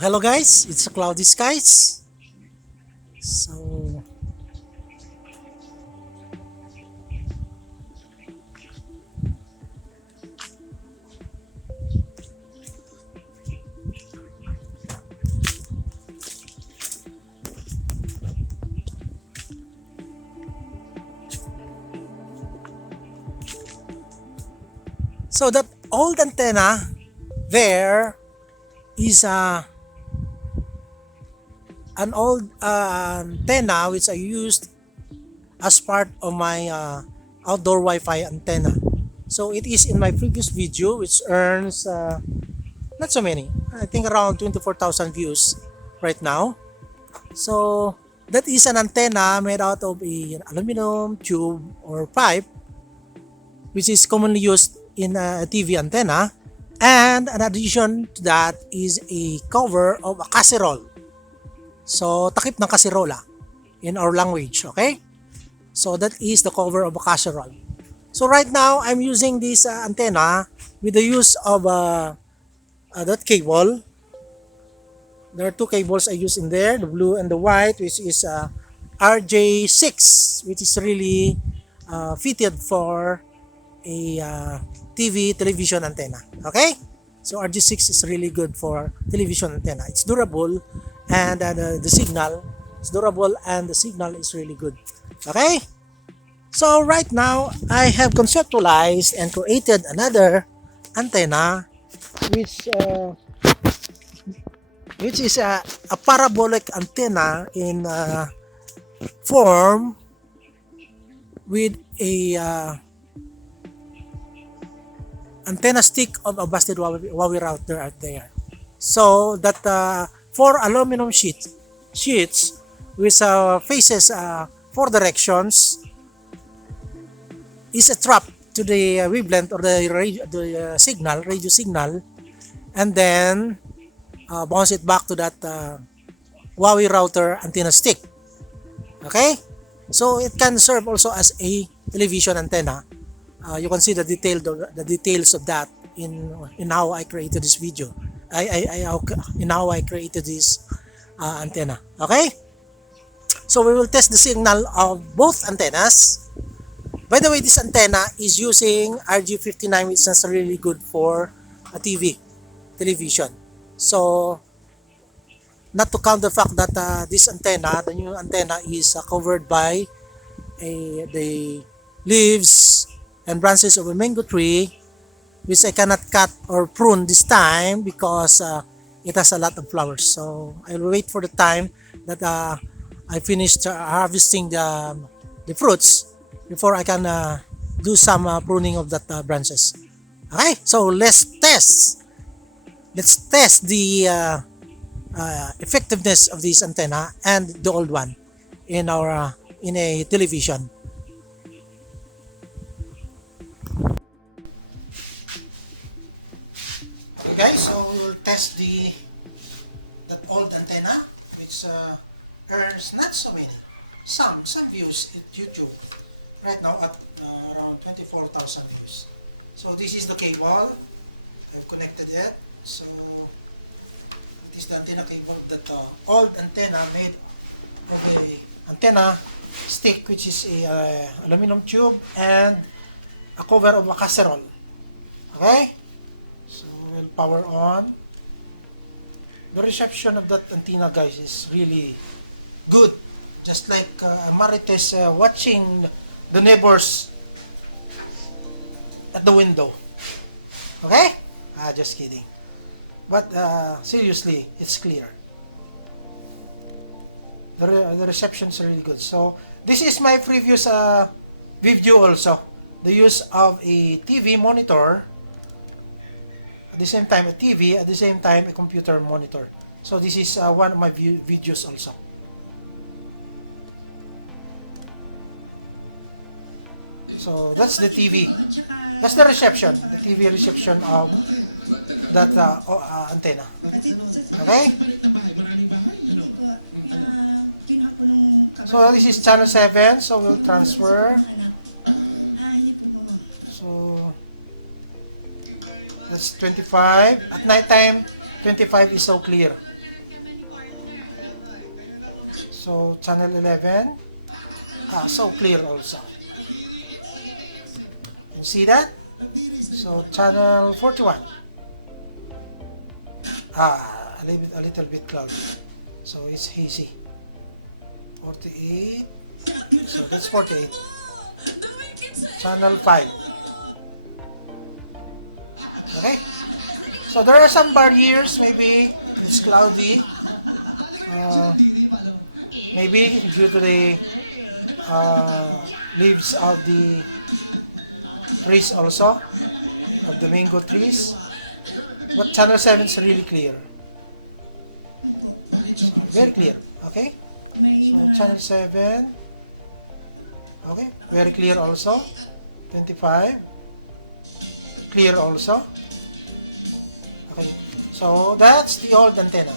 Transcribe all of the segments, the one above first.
Hello guys, it's a cloudy skies. So that old antenna there is an old antenna which I used as part of my outdoor Wi-Fi antenna. So it is in my previous video, which earns not so many. I think around 24,000 views right now. So that is an antenna made out of an aluminum tube or pipe, which is commonly used in a TV antenna. And an addition to that is a cover of a casserole. So takip ng kaserola in our language, okay? So that is the cover of a casserole. So right now I'm using this antenna with the use of that cable. There are two cables I use in there, the blue and the white, which is RJ6, which is really fitted for a television antenna. Okay, so RJ6 is really good for television antenna. It's durable, and the signal is durable, and the signal is really good. Okay, so right now I have conceptualized and created another antenna, which is a parabolic antenna in form with a antenna stick of a busted Huawei router out there. So that four aluminum sheets with faces four directions is a trap to the wavelength or the radio signal, and then bounce it back to that Huawei router antenna stick. Okay, so it can serve also as a television antenna. You can see the details of that in how I created this video. In how I created this antenna. Okay, so we will test the signal of both antennas. By the way, this antenna is using RG59, which is really good for a television. So, not to count the fact that this antenna, the new antenna, is covered by the leaves and branches of a mango tree, which I cannot cut or prune this time because it has a lot of flowers. So, I will wait for the time that I finished harvesting the fruits before I can do some pruning of that branches. Okay, so let's test the effectiveness of this antenna and the old one in a television. Okay guys, so we'll test that old antenna, which earns not so many, some views at YouTube right now at around 24,000 views. So this is the cable. I've connected it. So it is the antenna cable of that old antenna made of a antenna stick, which is a aluminum tube and a cover of a casserole. Okay, so we'll power on. The reception of that antenna, guys, is really good, just like Marites watching the neighbors at the window. Okay, just kidding. But seriously, it's clear. The reception is really good. So this is my previous video also. The use of a TV monitor, at the same time a TV, at the same time a computer monitor. So this is one of my videos also. So that's the TV. That's the reception, the TV reception of that antenna. Okay? So this is channel 7, so we'll transfer. So that's 25. At night time, 25 is so clear. So channel 11, so clear also. You see that? So channel 41, a little bit cloudy. So it's hazy. 48, so that's 48. Channel 5. Okay? So there are some barriers, maybe it's cloudy. Uh, maybe due to the leaves of the trees also, of the mango trees. But channel 7 is really clear. So, very clear. Okay? So channel 7. Okay? Very clear also. 25. Clear also. Okay. So that's the old antenna.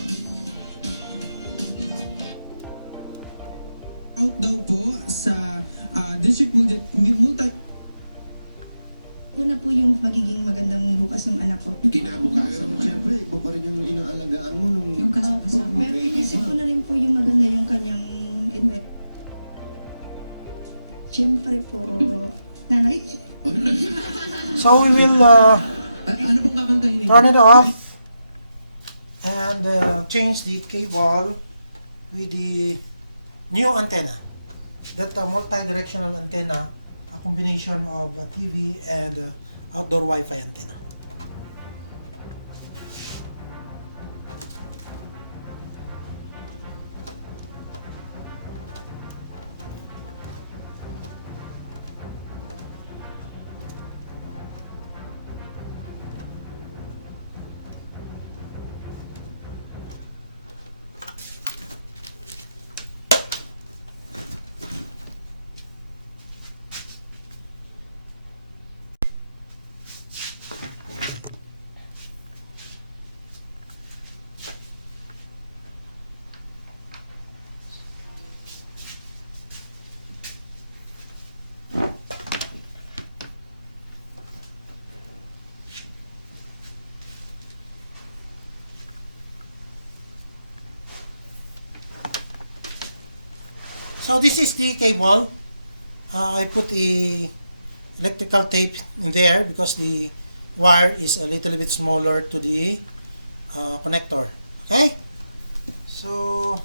Una po yung pagiging magandang bukas ng anak ko. Kinabukasan mo. Siyempre, ikaw pa rin ang inaalagaan mo nung Bukas po sa pero inisip ko na rin po yung maganda yung kanyang invent. Siyempre po, nanay. So we will turn it off and change the cable with the new antenna. That multi-directional antenna, a combination of a TV and outdoor Wi-Fi antenna. So this is the cable. I put a electrical tape in there because the wire is a little bit smaller to the connector. Okay? So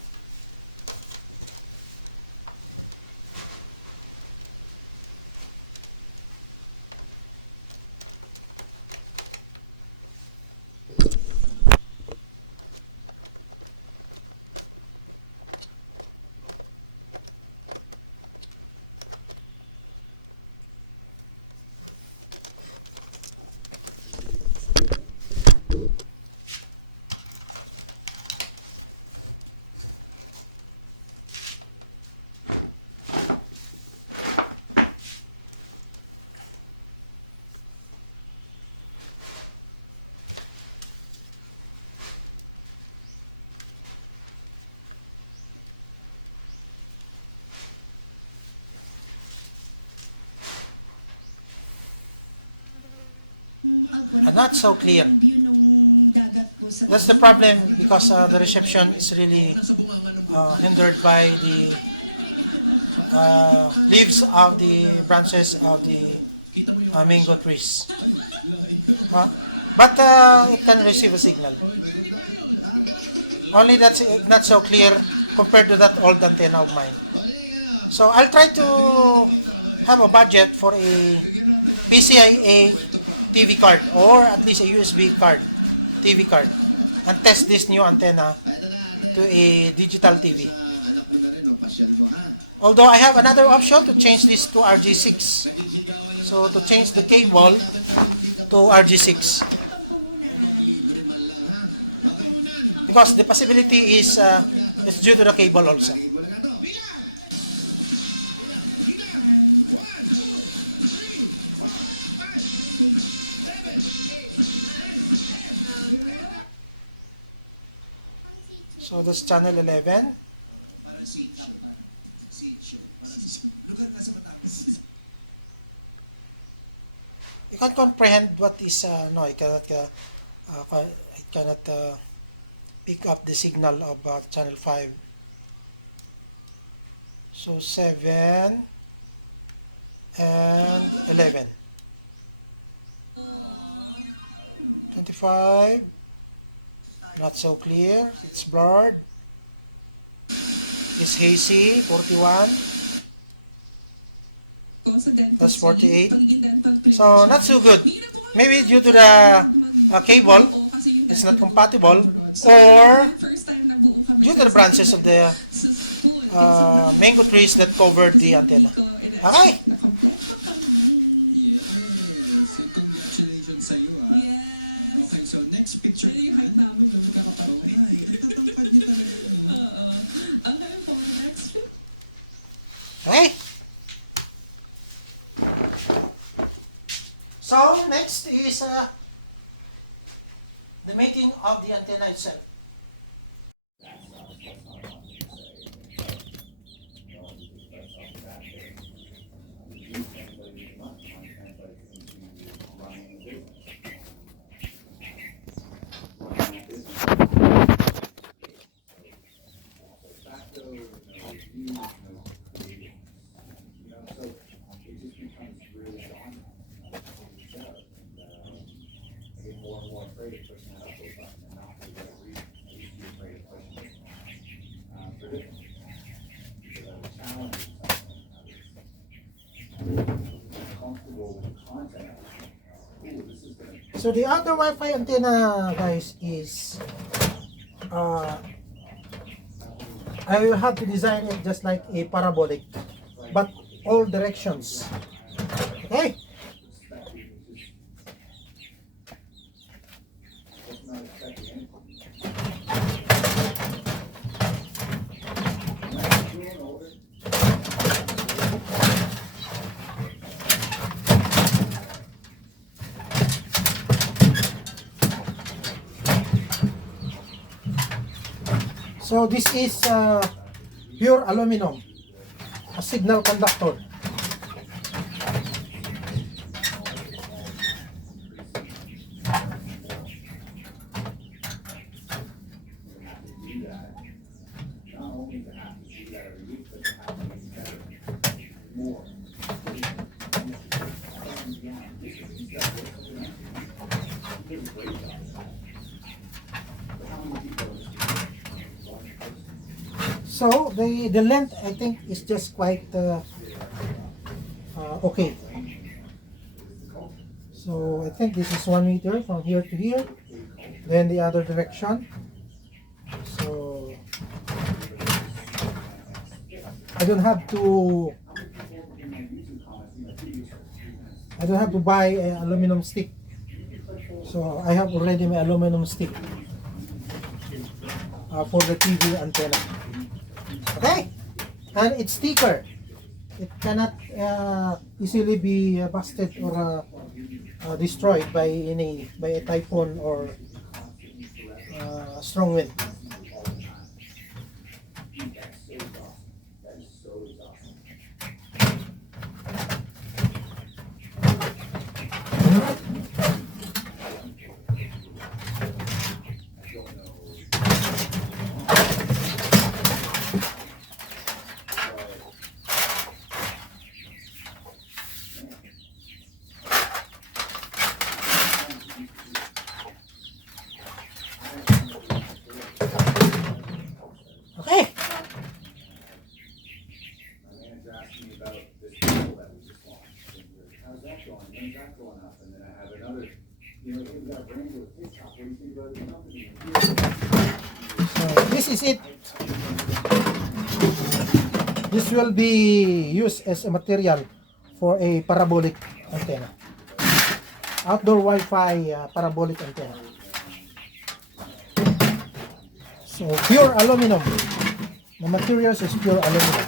not so clear. Yun nung dagat po sa That's the problem because the reception is really hindered by the leaves of the branches of the mango trees. But it can receive a signal. Only that's not so clear compared to that old antenna of mine. So I'll try to have a budget for a PCIe TV card or at least a USB card, TV card, and test this new antenna to a digital TV. Although I have another option to change this to RG6. So to change the cable to RG6. Because the possibility is it's due to the cable also. So that's channel 11. You can't comprehend what is no, I cannot pick up the signal of channel 5. So 7 and 11. 25. Not so clear. It's blurred. It's hazy. 41. That's 48. So not so good. Maybe due to the cable, it's not compatible, or due to the branches of the mango trees that covered the antenna. Okay. Congratulations sa'yo ah. Okay, so next picture naman. Tatangkad niyo talaga. Okay. So next is the making of the antenna itself. So the other Wi-Fi antenna, guys, is I will have to design it just like a parabolic, but all directions. Okay. So this is pure aluminum, a signal conductor. So the length, I think, is just quite okay. So I think this is 1 meter from here to here, then the other direction. So I don't have to buy an aluminum stick. So I have already my aluminum stick for the TV antenna. Okay, and it's thicker. It cannot easily be busted or destroyed by a typhoon or strong wind. Okay. So this is it. This will be used as a material for a parabolic antenna. Outdoor Wi-Fi parabolic antenna. So pure aluminum. The materials is pure aluminum.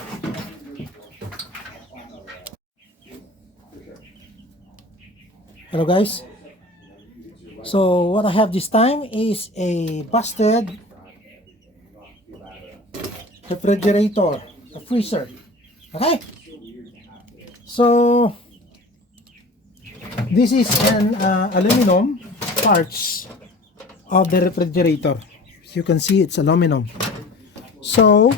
Hello guys. So what I have this time is a busted refrigerator, a freezer. Okay. So this is an aluminum parts of the refrigerator. As you can see, it's aluminum. So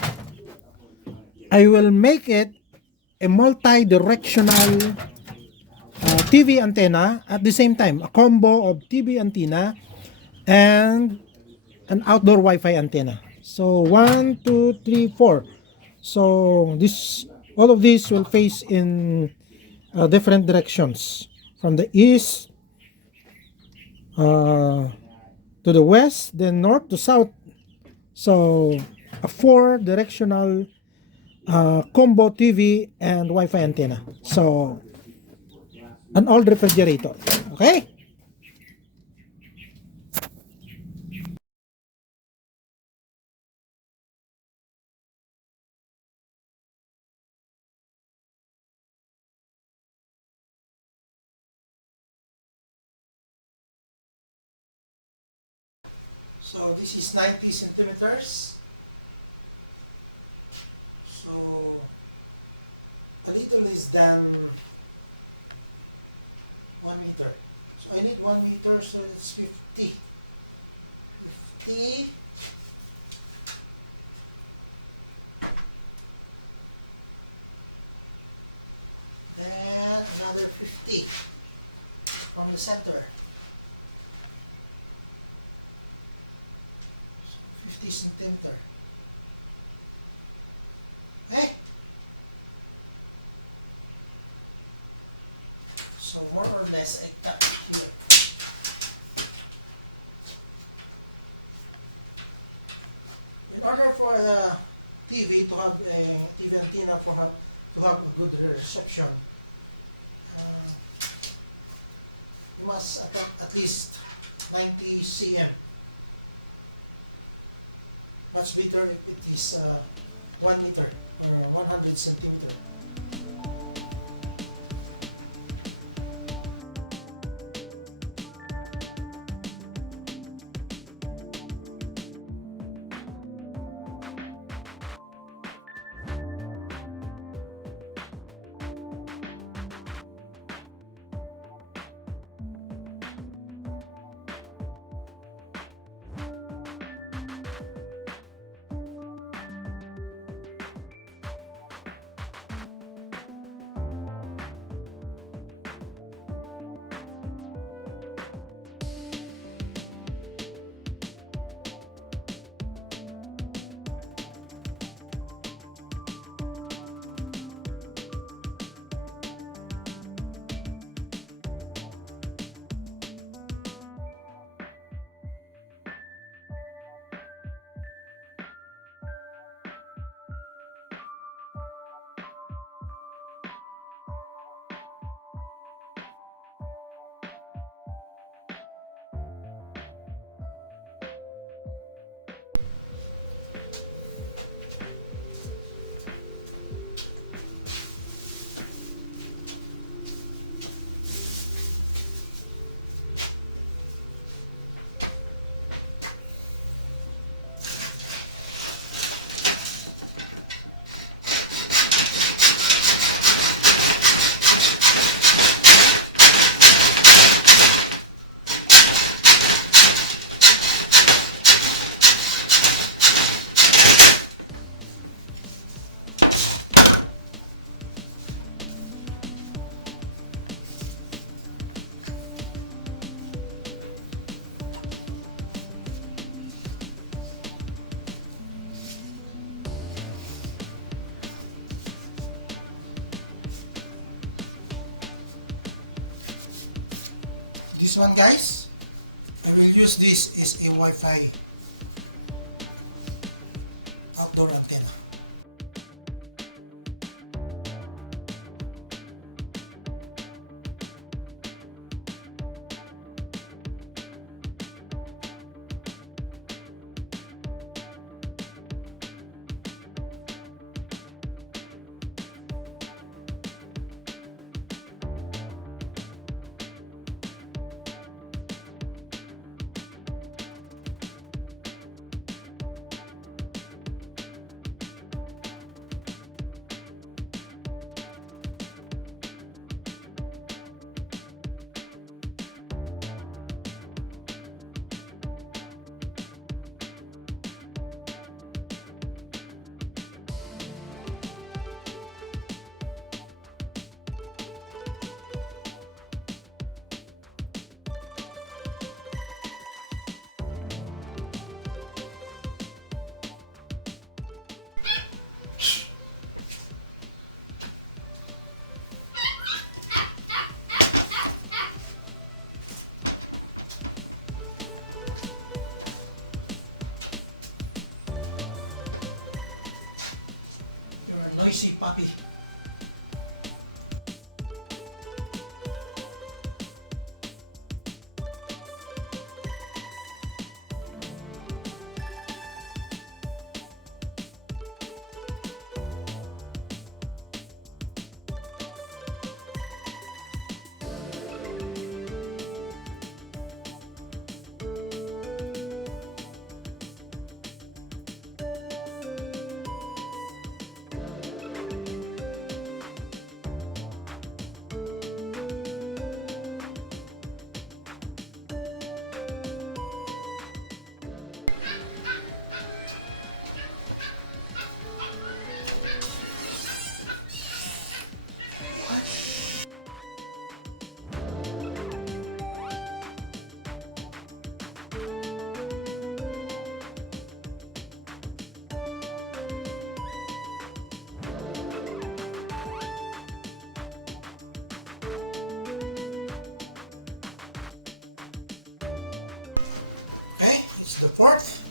I will make it a multi-directional TV antenna at the same time, a combo of TV antenna and an outdoor Wi-Fi antenna. So 1, 2, 3, 4. So this, all of these will face in different directions, from the east to the west, then north to south. So a four directional combo TV and Wi-Fi antenna. So an old refrigerator. Okay. So this is 90 centimeters. So a little less than 1 meter. So I need 1 meter, so it's 50. 50. Then another 50 from the center. So 50 centimeter. Okay. So more or less I cut it here. In order for the TV to have a TV antenna to have a good reception, you must cut at least 90 cm. Much better if it is 1 meter or 100 centimeter. This one, guys, I will use this as a Wi-Fi outdoor antenna. papi. Okay, it's the fourth.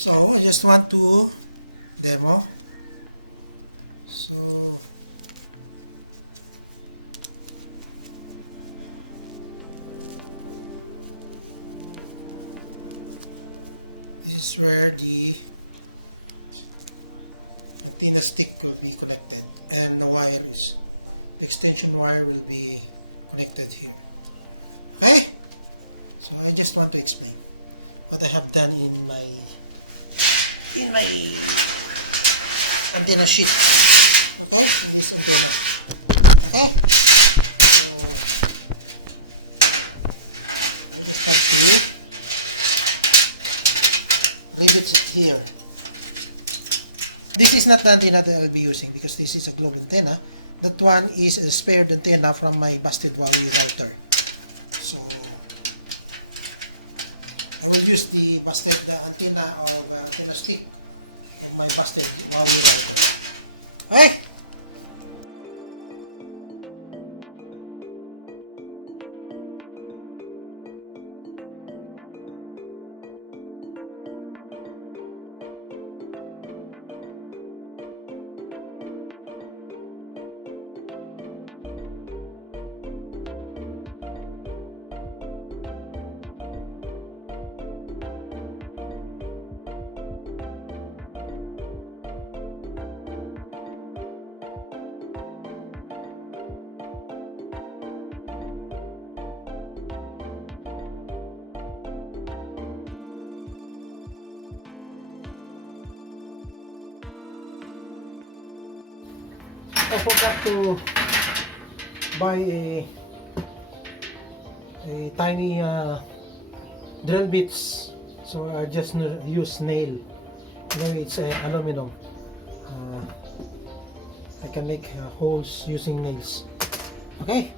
So I just want to demo. So this is where the antenna stick will be connected, and the wires, the extension wire will be connected here. Okay? So I just want to explain what I have done in my antenna sheet. Okay? Okay? Leave it here. This is not the antenna that I'll be using because this is a globe antenna. That one is a spare antenna from my busted Huawei router. So I will use the busted antenna of antenna stick of my busted Huawei router. Okay? I forgot to buy a tiny drill bits, so I just use nail. It's aluminum. I can make holes using nails. Okay.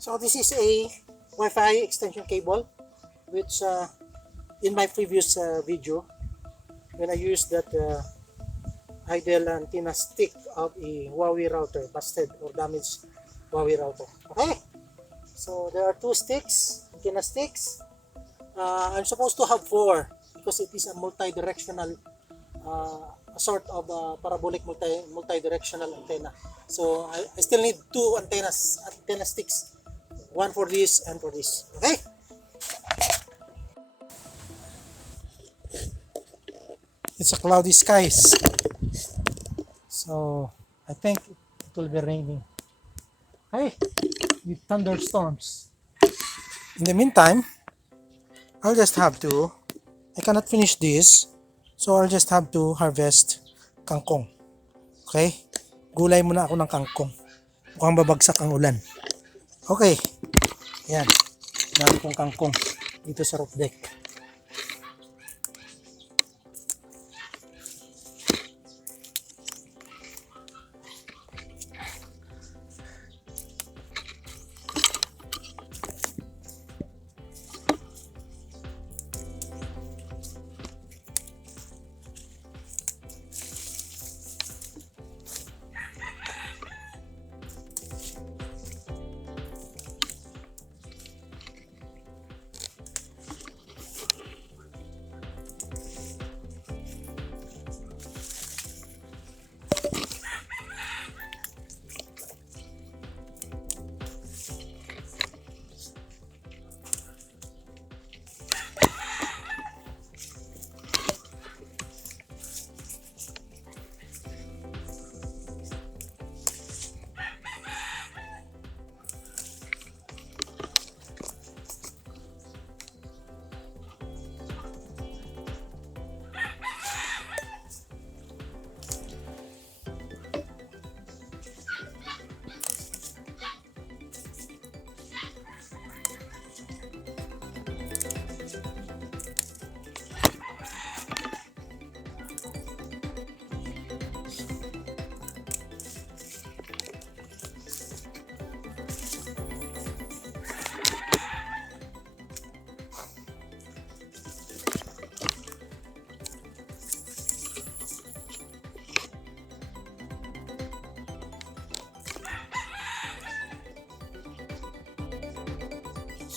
So this is a Wi-Fi extension cable, which in my previous video, when I used that idle antenna stick of a Huawei router, busted or damaged Huawei router. Okay, so there are two sticks, antenna sticks. I'm supposed to have four because it is a multi-directional, a sort of parabolic multi-directional antenna. So I still need two antenna sticks, one for this and for this. Okay. It's a cloudy skies, so I think it will be raining. Hey, with thunderstorms. In the meantime, I'll just have to, I cannot finish this, so I'll just have to harvest kangkong. Okay? Gulay muna ako ng kangkong. Mukhang babagsak ang ulan. Okay. Ayan. Dami kong kangkong dito sa roof deck.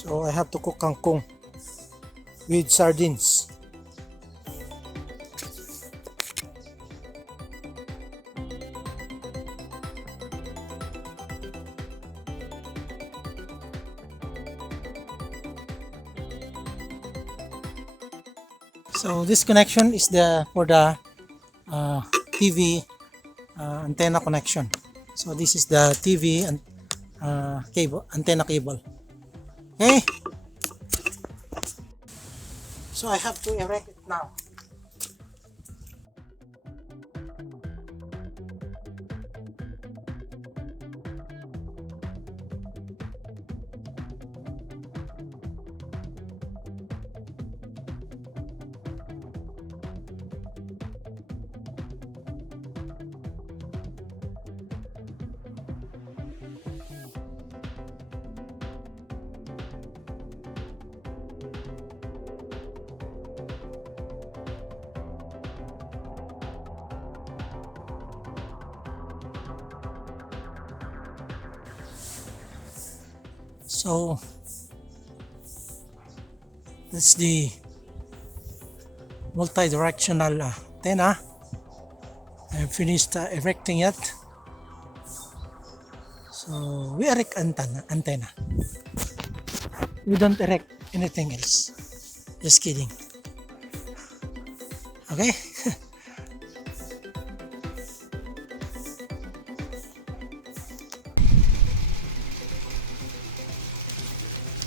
So I have to cook kangkong with sardines. So this connection is for the TV antenna connection. So this is the TV and cable, antenna cable. Okay, so I have to erect it now. So that's the multi-directional antenna. I finished erecting it. So we erect antenna. We don't erect anything else. Just kidding. Okay.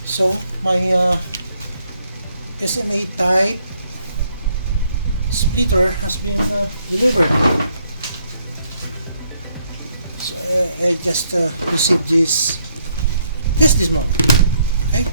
So my SMA type splitter has been delivered. So I just received this. Test this one. Okay.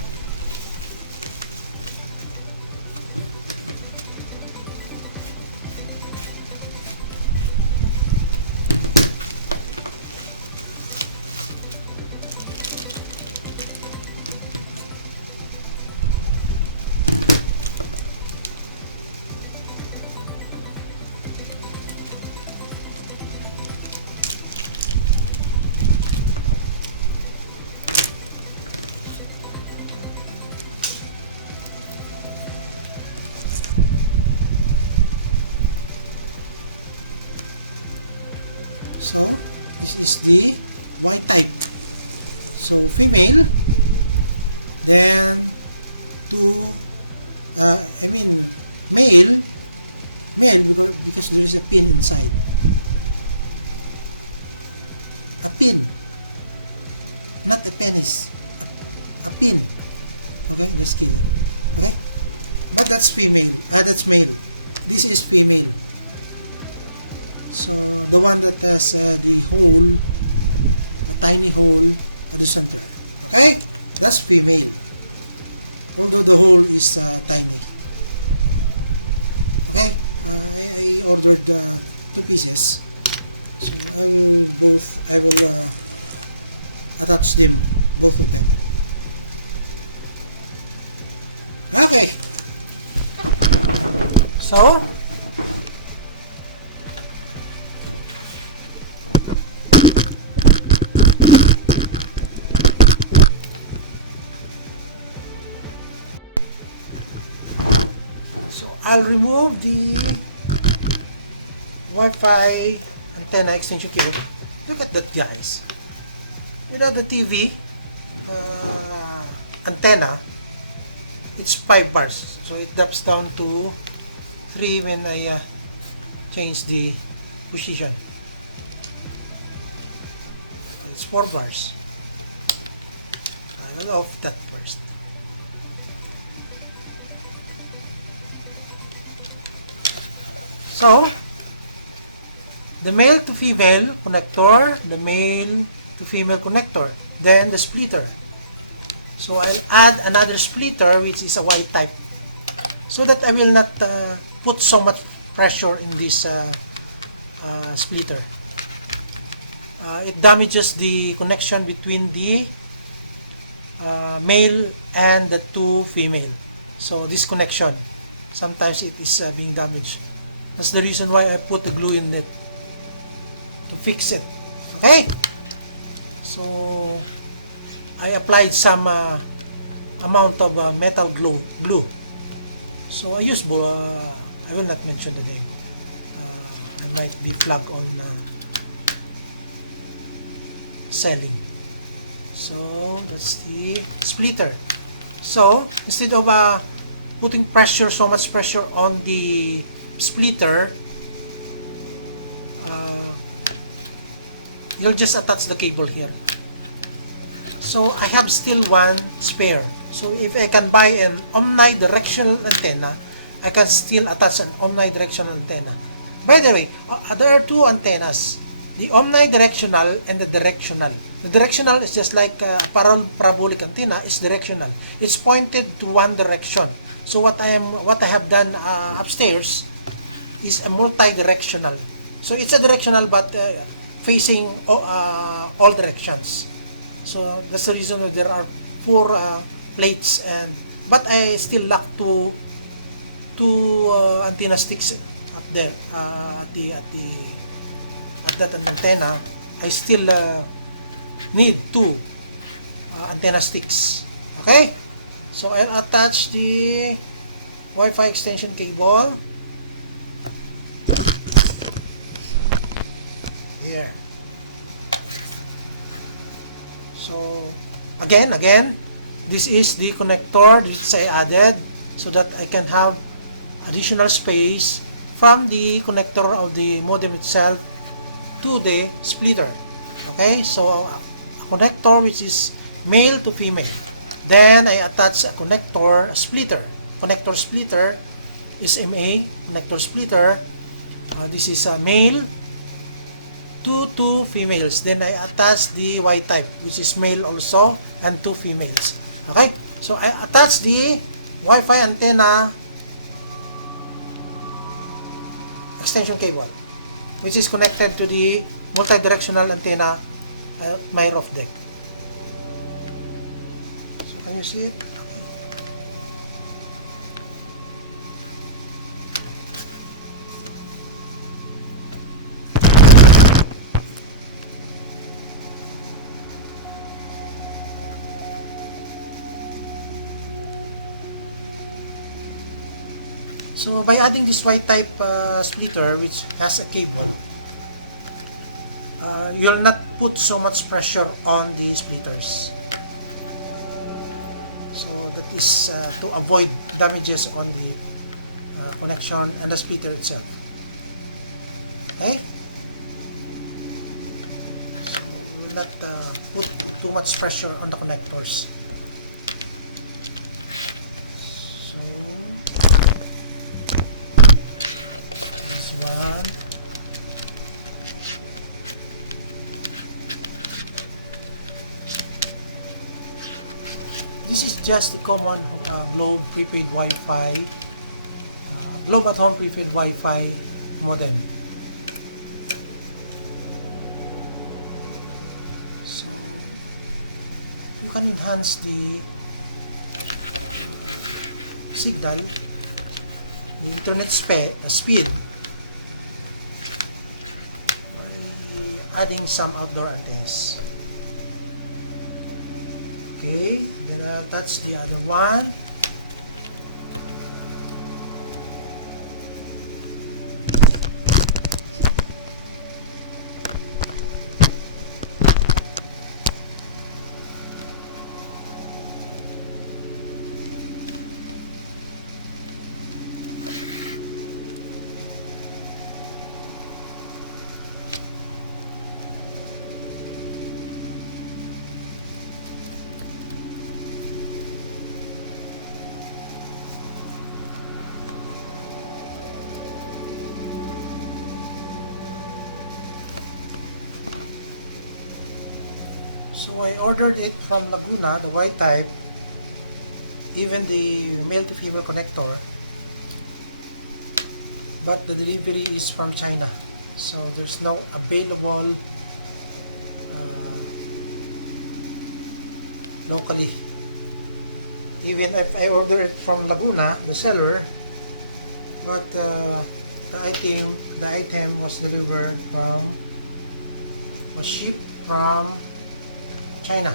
That's female. That's male. This is female. So the one that has the hole, the tiny hole at the center. Okay? That's female. Although the hole is tiny. Okay? I ordered 2 pieces. So I will attach them, both of them. Okay. So, I'll remove the Wi-Fi antenna extension cable. Look at that, guys. You know the TV antenna, it's 5 bars, so it drops down to 3 when I change the position. It's 4 bars. I will off that first. So, the male to female connector, the male to female connector, then the splitter. So I'll add another splitter which is a Y type, so that I will not put so much pressure in this splitter. It damages the connection between the male and the 2 female. So this connection, sometimes it is being damaged. That's the reason why I put the glue in it, to fix it. Okay? So I applied some amount of metal glue. So I use I will not mention the name. I might be flagged on selling. So that's the splitter. So instead of putting pressure, so much pressure on the splitter, you'll just attach the cable here. So I have still one spare. So if I can buy an omnidirectional antenna, I can still attach an omnidirectional antenna. By the way, there are 2 antennas, the omnidirectional and the directional. The directional is just like a parabolic antenna is directional. It's pointed to one direction. So what I have done upstairs is a multi-directional. So it's a directional but facing all directions. So that's the reason that there are 4 plates, but I still lack two antenna sticks up there at that antenna. I still need 2 antenna sticks. Okay, so I'll attach the Wi-Fi extension cable here. So again, this is the connector which I added so that I can have additional space from the connector of the modem itself to the splitter. Okay, so a connector which is male to female. Then I attach a connector, a splitter. Connector splitter is MA, connector splitter. This is a male to 2 females. Then I attach the Y type, which is male also, and 2 females. Okay, so I attach the Wi-Fi antenna extension cable, which is connected to the multi-directional antenna at my roof deck. So can you see it? So by adding this Y-type splitter which has a cable, you'll not put so much pressure on the splitters. So that is to avoid damages on the connection and the splitter itself. Okay? So you will not put too much pressure on the connectors. So just the common Globe prepaid Wi-Fi, Globe at home prepaid Wi-Fi modem. So you can enhance the signal, the internet speed by adding some outdoor antennas. Okay, then I'll touch the other one. So I ordered it from Laguna, the white type, even the male to female connector, but the delivery is from China, so there's no available locally. Even if I order it from Laguna, the seller, but the item was delivered was shipped from China.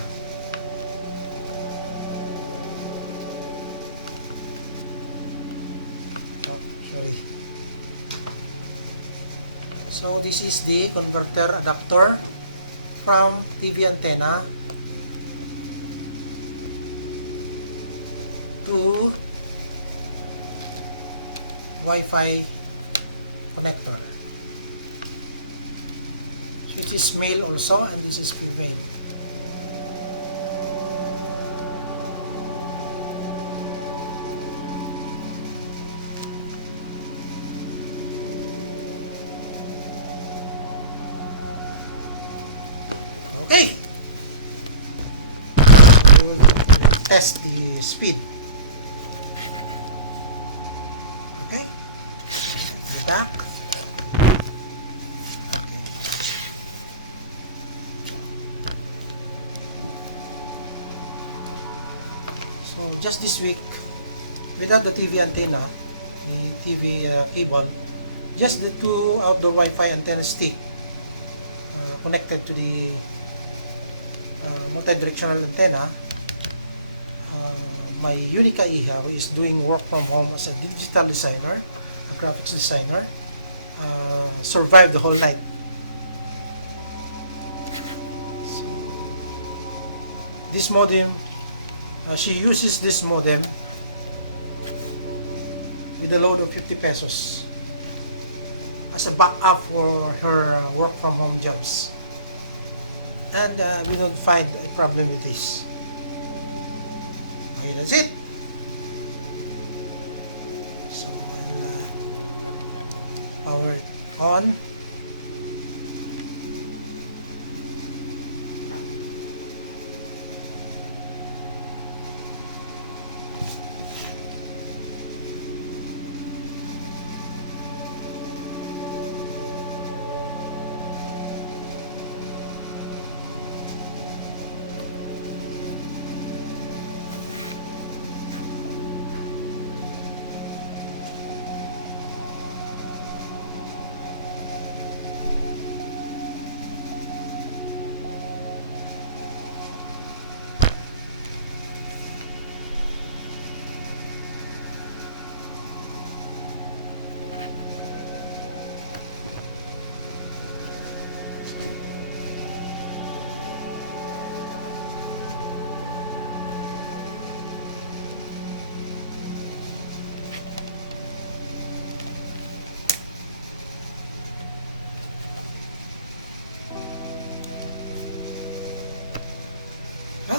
Oh, sorry. So this is the converter adapter from TV antenna to Wi-Fi connector. So it is male also, and this is female. Okay, we will test the speed. Okay, get back. So just this week, without the TV antenna, the TV cable, just the two outdoor Wi-Fi antenna stick connected to the multi-directional antenna, my Unica Iha, who is doing work from home as a digital designer, a graphics designer, survived the whole night. So, this modem, she uses this modem with a load of 50 pesos as a backup for her work from home jobs. And we don't find a problem with this. Okay, that's it. So I'll power it on.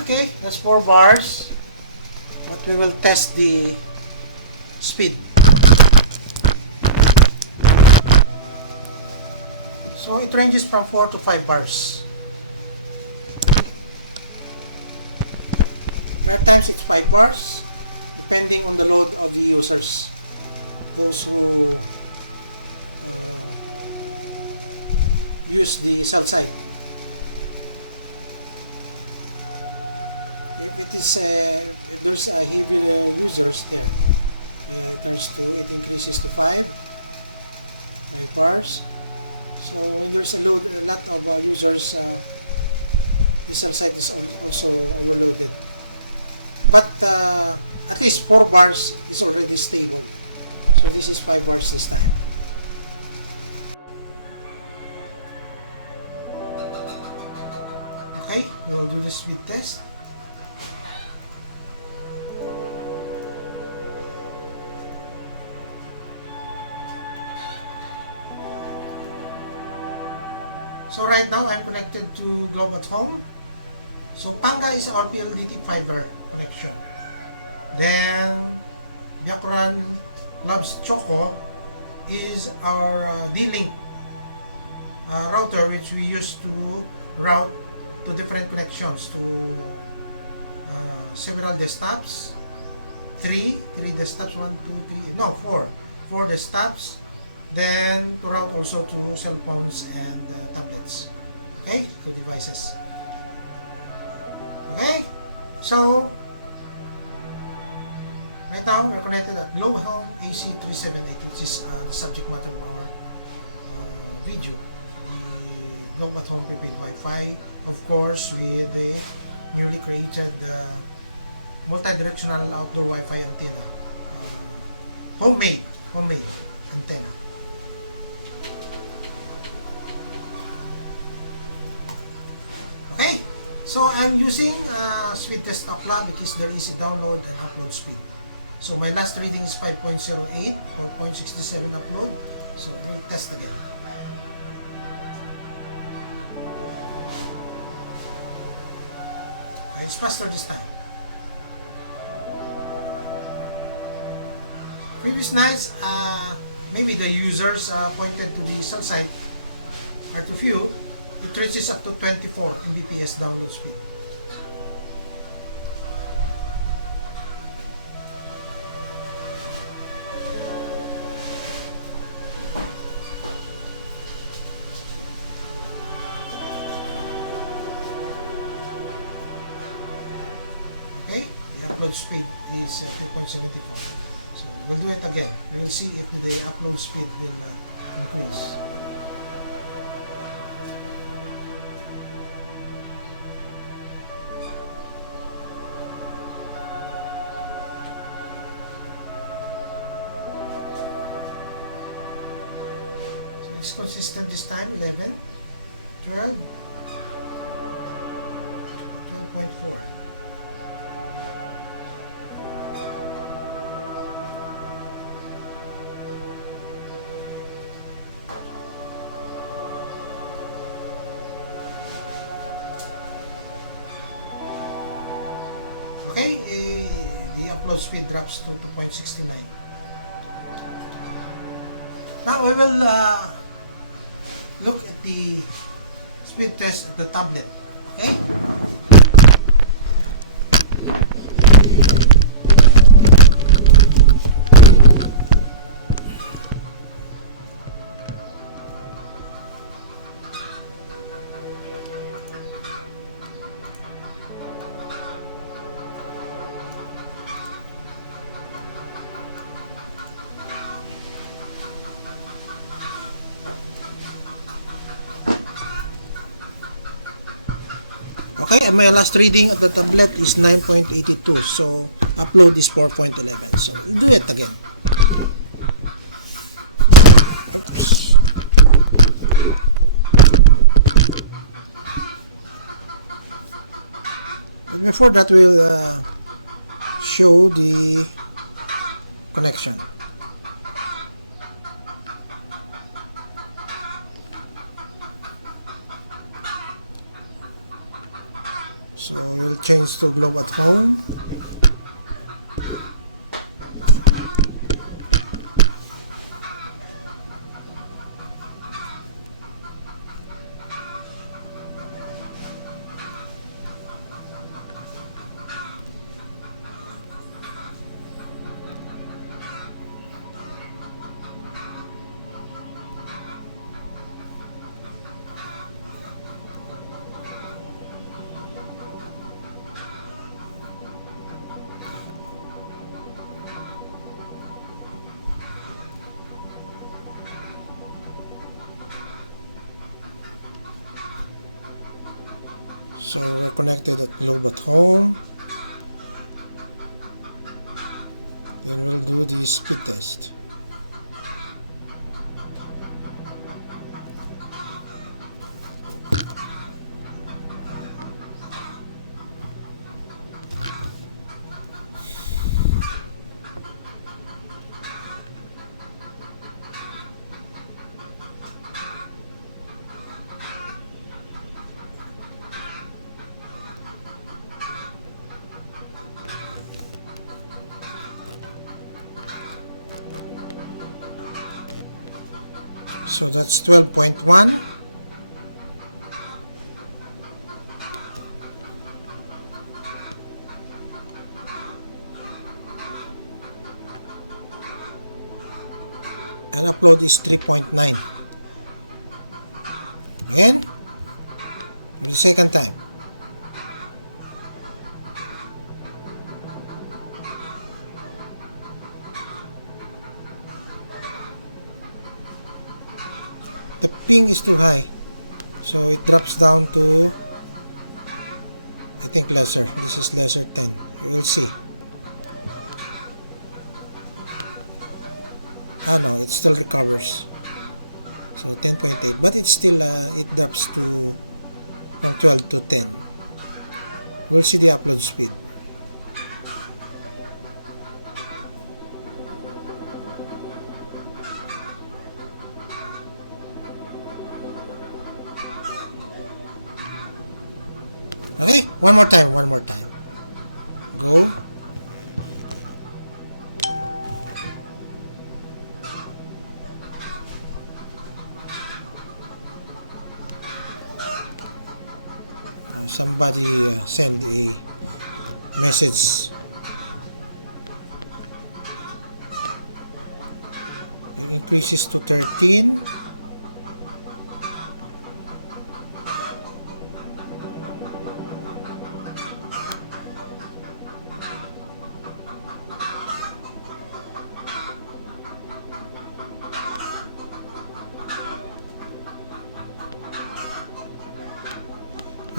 Okay, that's 4 bars. But we will test the speed. So it ranges from 4 to 5 bars. Times it's 5 5 bars, depending on the load of the users. Those who use the cell site. If there's a heavy users there, it increases to 5 bars. So when there's a lot of users, the cell site is also overloaded. But at least 4 bars is already stable. So this is 5 bars this time. Okay, we will do the speed test. So right now I'm connected to Globe at Home. So Panga is our PLDT fiber connection. Then Yakuran Labs Choco is our D-Link router, which we use to route to different connections to several desktops. Three desktops, 4 desktops. Then to route also to cell phones and tablets. Okay, to devices. Okay, so right now we're connected at Globe Home AC378, which is the subject matter of our video. The Globe at Home prepaid Wi-Fi, of course, with the newly created multi-directional outdoor Wi-Fi antenna, homemade antenna. Okay, so I'm using speed test Appla because there is a download and upload speed. So my last reading is 5.08, 1.67 upload. So we'll test again. Okay, it's faster this time. Previous nights, maybe the users pointed to the cell site are too few. It reaches up to 24 Mbps download speed. Okay, the upload speed is 2.74. So we'll do it again. We'll see if the upload speed will increase. It's consistent this time, 11, 12, 12.4. Okay, the upload speed drops to 2.69. Now we will look at the speed test of the tablet. Okay? Okay, and my last reading of the tablet is 9.82, so upload is 4.11. So do it again. But before that, we'll show the connection. So we'll change to Globe at Home. speed test. So that's 12.1. And upload is 3.9. Again, the second time. The ping is too high, so it drops down to, I think, lesser. This is lesser 10. We'll see. Ah no, it still recovers. So 10.8, but it's still, it drops to 12 to 10. We'll see the upload speed. Okay, one more time. Go. Somebody sent a message. It increases to 13.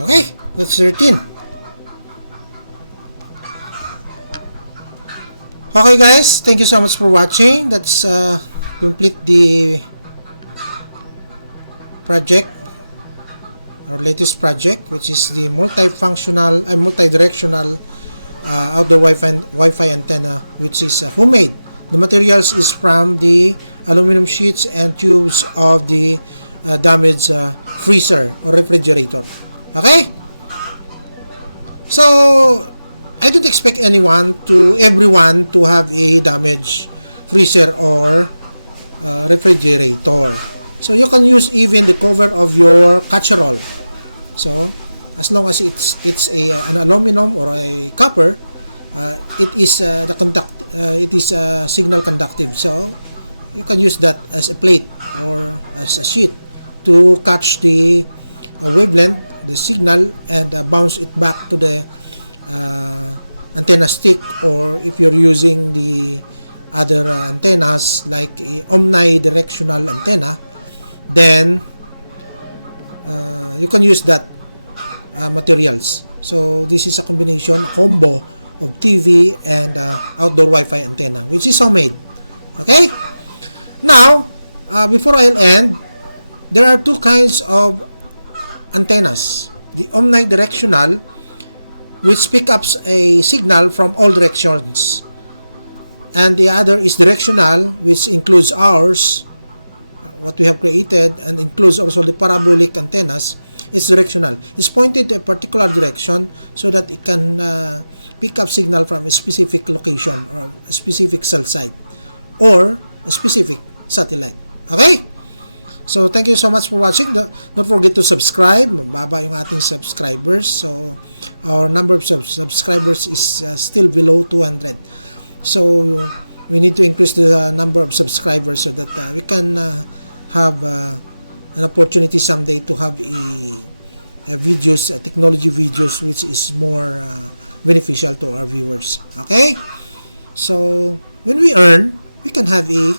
Okay, that's 13. Okay guys, thank you so much for watching. That's complete the project, our latest project, which is the multifunctional and multi-directional outdoor Wi-Fi antenna, which is homemade. The materials is from the aluminum sheets and tubes of the damaged freezer or refrigerator. Okay? So I don't expect everyone to have a damaged freezer or refrigerator. So you can use even the cover of your casserole. So as long as it's an aluminum or a copper, it is signal conductive. So you can use that as a plate or as a sheet to touch the wavelength, the signal, and bounce it back to the antenna stick, or if you're using the other antennas like the omnidirectional antenna, then you can use that materials. So this is a combination combo of TV and outdoor Wi-Fi antenna, which is homemade. Okay? Now, before I end, there are two kinds of antennas. The omnidirectional, which picks up a signal from all directions, and the other is directional, which includes ours, what we have created, and includes also the parabolic antennas. Is directional. It's pointed to a particular direction so that it can pick up signal from a specific location, or a specific cell site, or a specific satellite. Okay? So thank you so much for watching. Don't forget to subscribe. Mababa yung ating subscribers. So our number of subscribers is still below 200. So we need to increase the number of subscribers so that we can have an opportunity someday to have videos, technology videos, which is more beneficial to our viewers. Okay? So when we earn, we can have a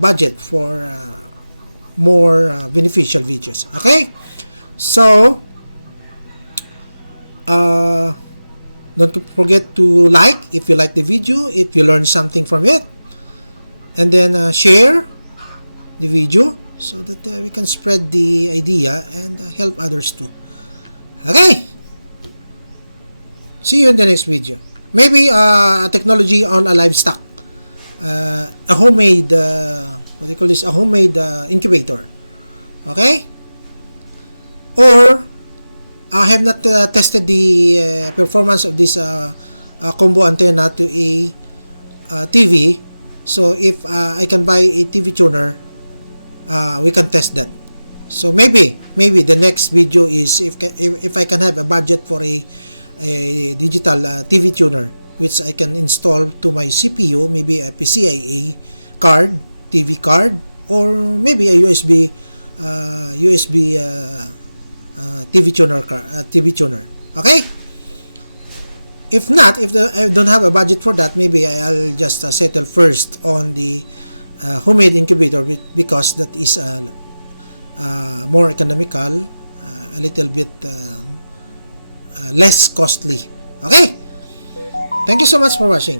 budget for more beneficial videos. Okay? So Don't forget to like if you like the video, if you learned something from it. And then share the video so that we can spread the idea and help others too. Okay? See you in the next video. Maybe technology on a livestock. A homemade, I call this a homemade incubator. Okay? Or I have not tested the performance of this combo antenna to a TV. So if I can buy a TV tuner, we can test it. So maybe the next video is if I can have a budget for a digital TV tuner, which I can install to my CPU, maybe a PCIe card, TV card, or maybe a USB TV tuner TV tuner. Okay? If not, if I don't have a budget for that, maybe I'll just settle first on the homemade incubator because that is more economical, a little bit less costly. Okay? Thank you so much for watching.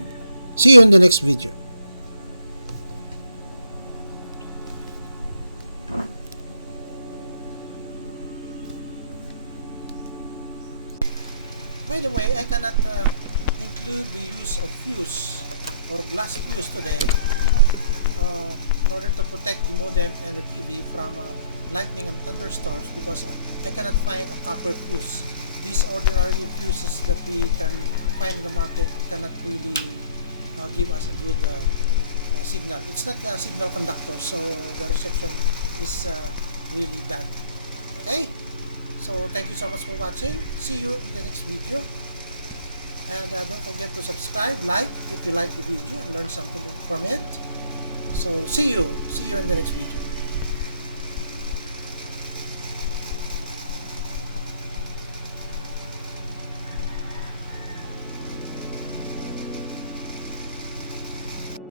See you in the next video. By the way, I cannot include the use of fuse or plastic fuse today in order to protect the modem and everything from lightning and thunderstorms because I cannot find copper